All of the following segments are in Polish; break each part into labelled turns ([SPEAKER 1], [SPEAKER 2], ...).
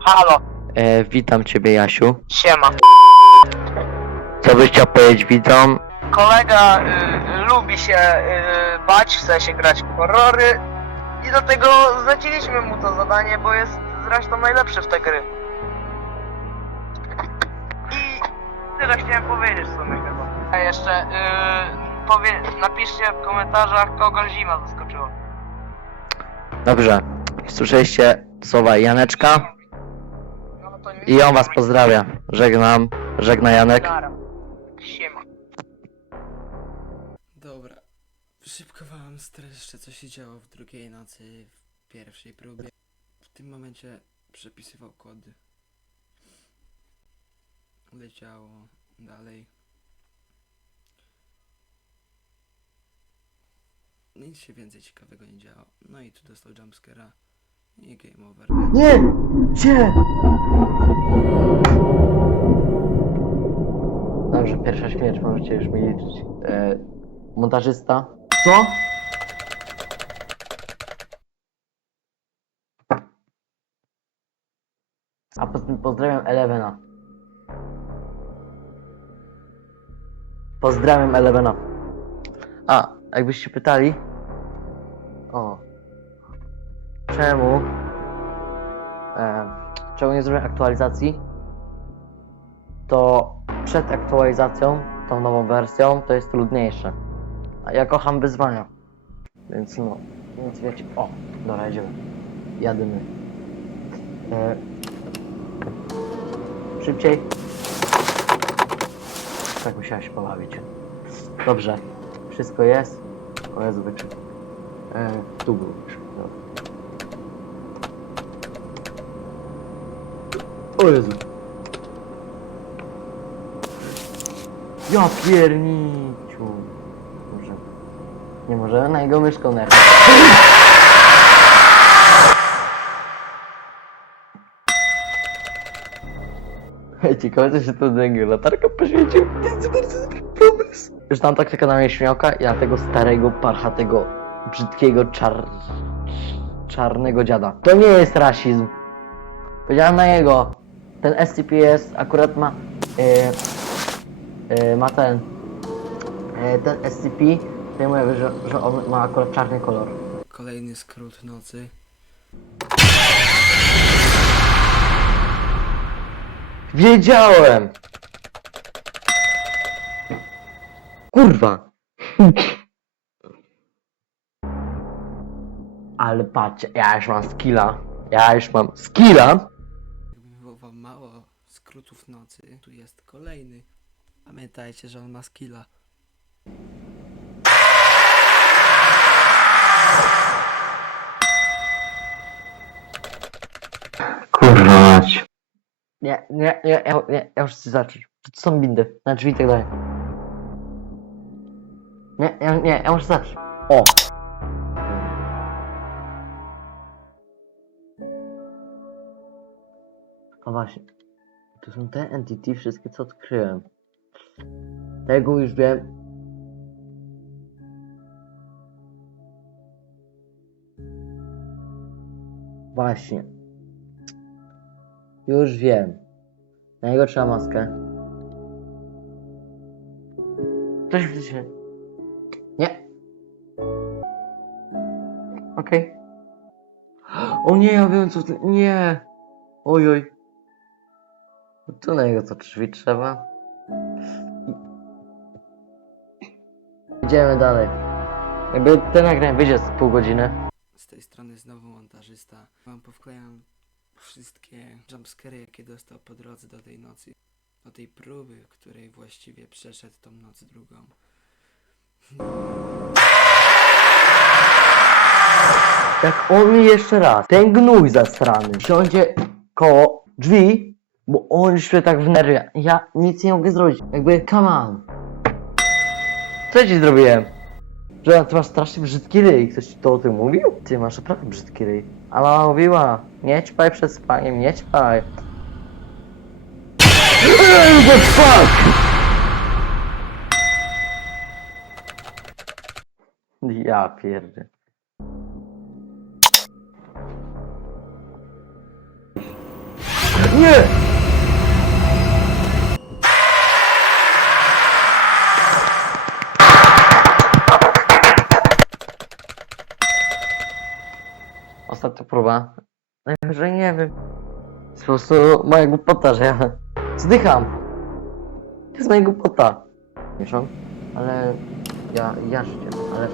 [SPEAKER 1] Halo,
[SPEAKER 2] E, witam ciebie, Jasiu.
[SPEAKER 1] siema.
[SPEAKER 2] Co byś chciał powiedzieć widzom?
[SPEAKER 1] Kolega y, lubi się y, bać, chce się grać w horrory i do tego zleciliśmy mu to zadanie, bo jest zresztą najlepszy w te gry. I tyle chciałem powiedzieć w sumie chyba. A jeszcze y, powie, napiszcie w komentarzach, kogo zima zaskoczyła.
[SPEAKER 2] Dobrze. Słyszeliście słowa Janeczka? I on was pozdrawia. Żegnam. Żegna Janek.
[SPEAKER 1] Siema.
[SPEAKER 3] Dobra. Szybko wam streszczę, co się działo w drugiej nocy w pierwszej próbie. W tym momencie przepisywał kody. Leciało dalej. Nic się więcej ciekawego nie działo. No i tu dostał jumpscare'a i game over.
[SPEAKER 2] Nie! Gdzie? Dobrze, pierwsza śmierć, możecie już mi liczyć. E, montażysta. Co? A poza tym pozdrawiam Elevena. Pozdrawiam Elevena. A, jakbyście pytali. O. Czemu? E, czemu nie zrobiłem aktualizacji? To przed aktualizacją, tą nową wersją, to jest trudniejsze. A ja kocham wyzwania. Więc no, więc wiecie. O, dobra, jedziemy. Jadymy. E, szybciej. Tak musiała się pobawić. Dobrze. Wszystko jest. O Jezu, wykrzyk. E, tu był. Dobra. O Jezu. Ja pierniczu. Może. Nie może na jego myszką. Hej, ciekawe co się to dzieje. Latarka poświecił. Jest bardzo dobry pomysł. Już tam taktyka na mnie śmiałka i na tego starego, parchatego, brzydkiego, czar... czarnego dziada. To nie jest rasizm. Powiedziałem na jego. Ten SCP-S akurat ma. E, ma ten. E, ten SCP. Przejmuję, że, że on ma akurat czarny kolor.
[SPEAKER 3] Kolejny skrót nocy.
[SPEAKER 2] Wiedziałem! Kurwa! Ale patrzcie, ja już mam skilla. Ja już mam skilla.
[SPEAKER 3] Jakby było wam mało skrótów nocy, tu jest kolejny. Pamiętajcie, że on ma skilla.
[SPEAKER 2] Kurwa mać. Nie, nie, nie, ja, nie, ja już chcę zacząć. To są bindy, na drzwi i tak dalej. Nie, ja, nie, ja muszę zacząć. O! O właśnie. To są te entity wszystkie, co odkryłem. Tego już wiem. Właśnie. Już wiem. Na jego trzeba maskę. Coś widzicie? Nie. Okej. O nie, ja wiem co ty... Nie. Ojoj. Tu na jego co drzwi trzeba. Idziemy dalej. Jakby ten nagranie wyjdzie z pół godziny.
[SPEAKER 3] Z tej strony znowu montażysta. Wam powklejam wszystkie jumpscary, jakie dostał po drodze do tej nocy. Do tej próby, której właściwie przeszedł tą noc drugą.
[SPEAKER 2] Jak on mi jeszcze raz, ten gnój zasrany, siądzie koło drzwi, bo on już się tak wnerwia. Ja nic nie mogę zrobić. Jakby, come on. Co ja ci zrobiłem? Że ty masz strasznie brzydki ryj. Ktoś ci to o tym mówił? Ty masz naprawdę brzydki ryj. A mama mówiła, nie ćpaj przed spaniem, nie ćpaj. The fuck! Ja pierdzie. Nie! Ostatnia próba. Najwyżej nie wiem. To jest po prostu moja głupota, że ja zdycham. To jest moja głupota. Mieszam? Ale ja, ja życie, ale...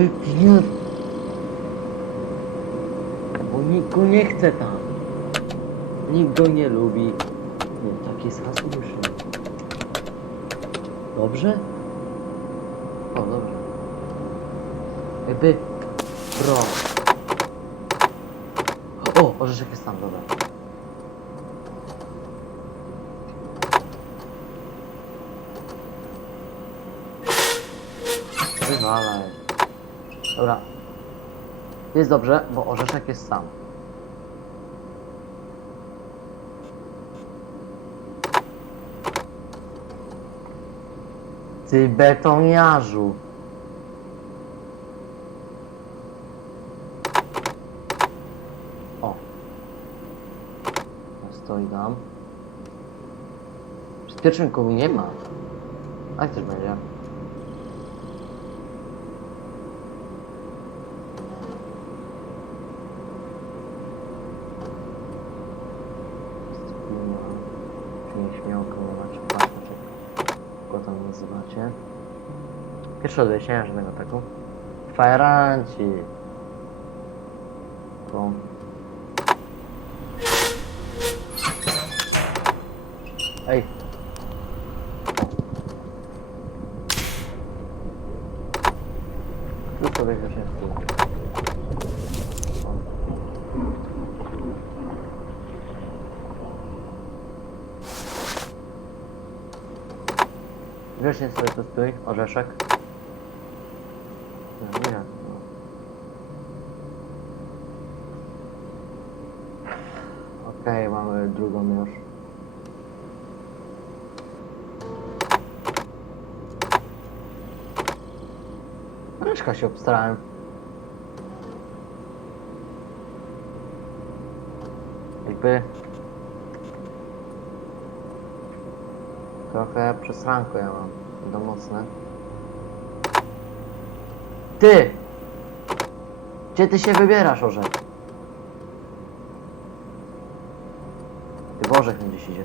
[SPEAKER 2] Y. Bo nikt go nie chce tam. Nikt go nie lubi. No, takie jest hasło. Dobrze? O, dobrze. Jakby... Bro. O, orzeszek jest tam, dobra. Wywalaj. Dobra. Jest dobrze, bo orzeszek jest sam. Ty betoniarzu. O. Stoi tam. Przy pierwszym koło nie ma. A jak też będzie? Nazywacie. Pierwsze odniesienia żadnego taku. Fajeranci. To. Ej. Już jest. Grzecznie sobie tu stój, orzeszek. No, nie, no. Okej, mamy drugą już. Ryszka się obstarałem. Jakby... Trochę przesranko ja mam. Do mocne. Ty! Gdzie ty się wybierasz, orzech? Ty w orzech gdzieś idzie.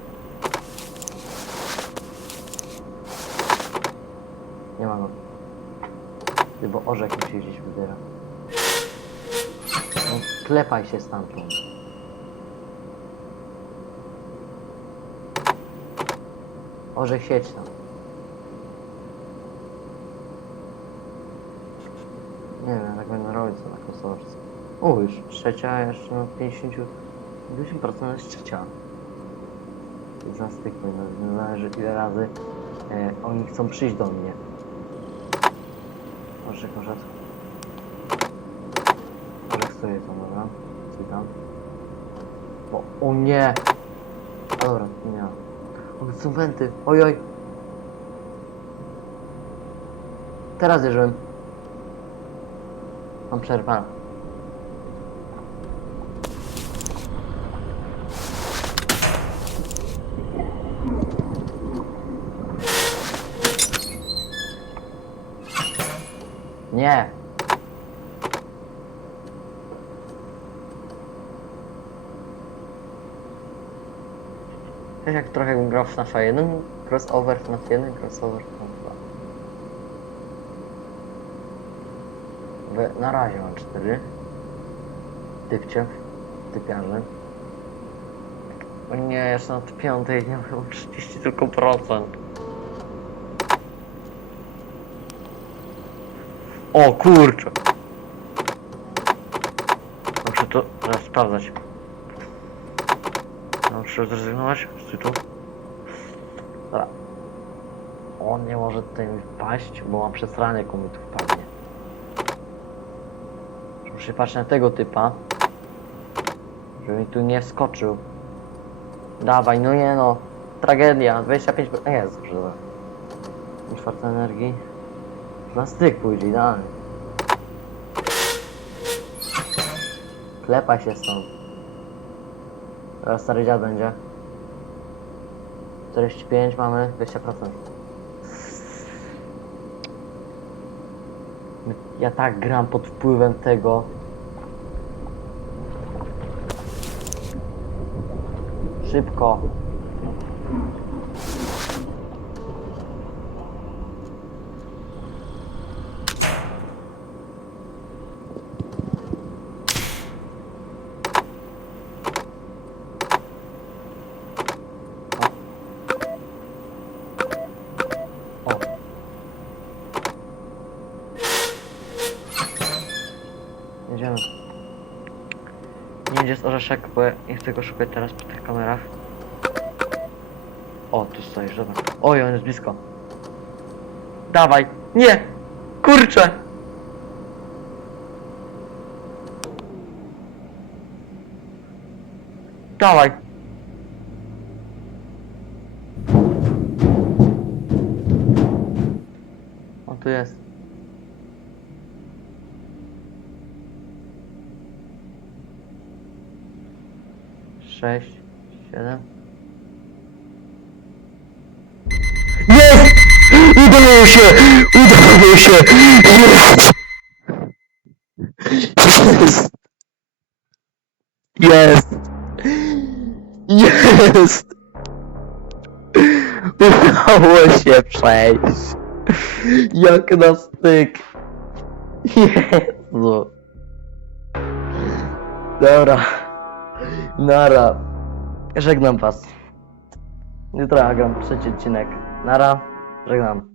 [SPEAKER 2] Nie ma go. Ty, bo orzech mi się gdzieś wybiera. No, klepaj się stamtąd. Orzech siedź tam. Nie wiem, tak będę robić co na konsolce. O, już trzecia, jeszcze no 50... 50% jest trzecia. Z nas tych powinno, zależy ile razy e, oni chcą przyjść do mnie. Może może. Może stoję tam, dobra? Co tam? O, o nie! Dobra, nie. O, są wenty. Oj, oj. Teraz jeżdżę. Mam przerwę. Nie. Wiesz jak trochę bym grał w FNAF 1, crossover FNAF 1, crossover FNAF 2. We, na razie mam 4. Typcie, typiarze. O nie, jeszcze na piątej nie mam 30 tylko procent. O kurczę. Muszę to teraz sprawdzać. Muszę zrezygnować z tytułu. Dobra. On nie może tutaj mi wpaść, bo mam przesranie komu tu wpadnie. Muszę patrzeć na tego typa. Żeby mi tu nie wskoczył. Dawaj, no nie no. Tragedia. 25... Jest, dobrze. Czwarta energii. Na styk pójdzie, idealnie. Klepaj się stąd. Teraz stary dziad będzie. 45 mamy, 20%. Ja tak gram pod wpływem tego. Szybko. Jest orzeszek, bo ja nie chcę go szukać teraz przy tych kamerach. O, tu stoisz, dobra. Oj, on jest blisko. Dawaj! Nie! Kurczę! Dawaj! On tu jest. Sześć, siedem. Jest! Udało się! Udało się! Jest! Jest! Jest! Udało się przejść! Jak na styk! Jezu! Dobra. Nara. Żegnam was. Jutro gram trzeci odcinek. Nara. Żegnam.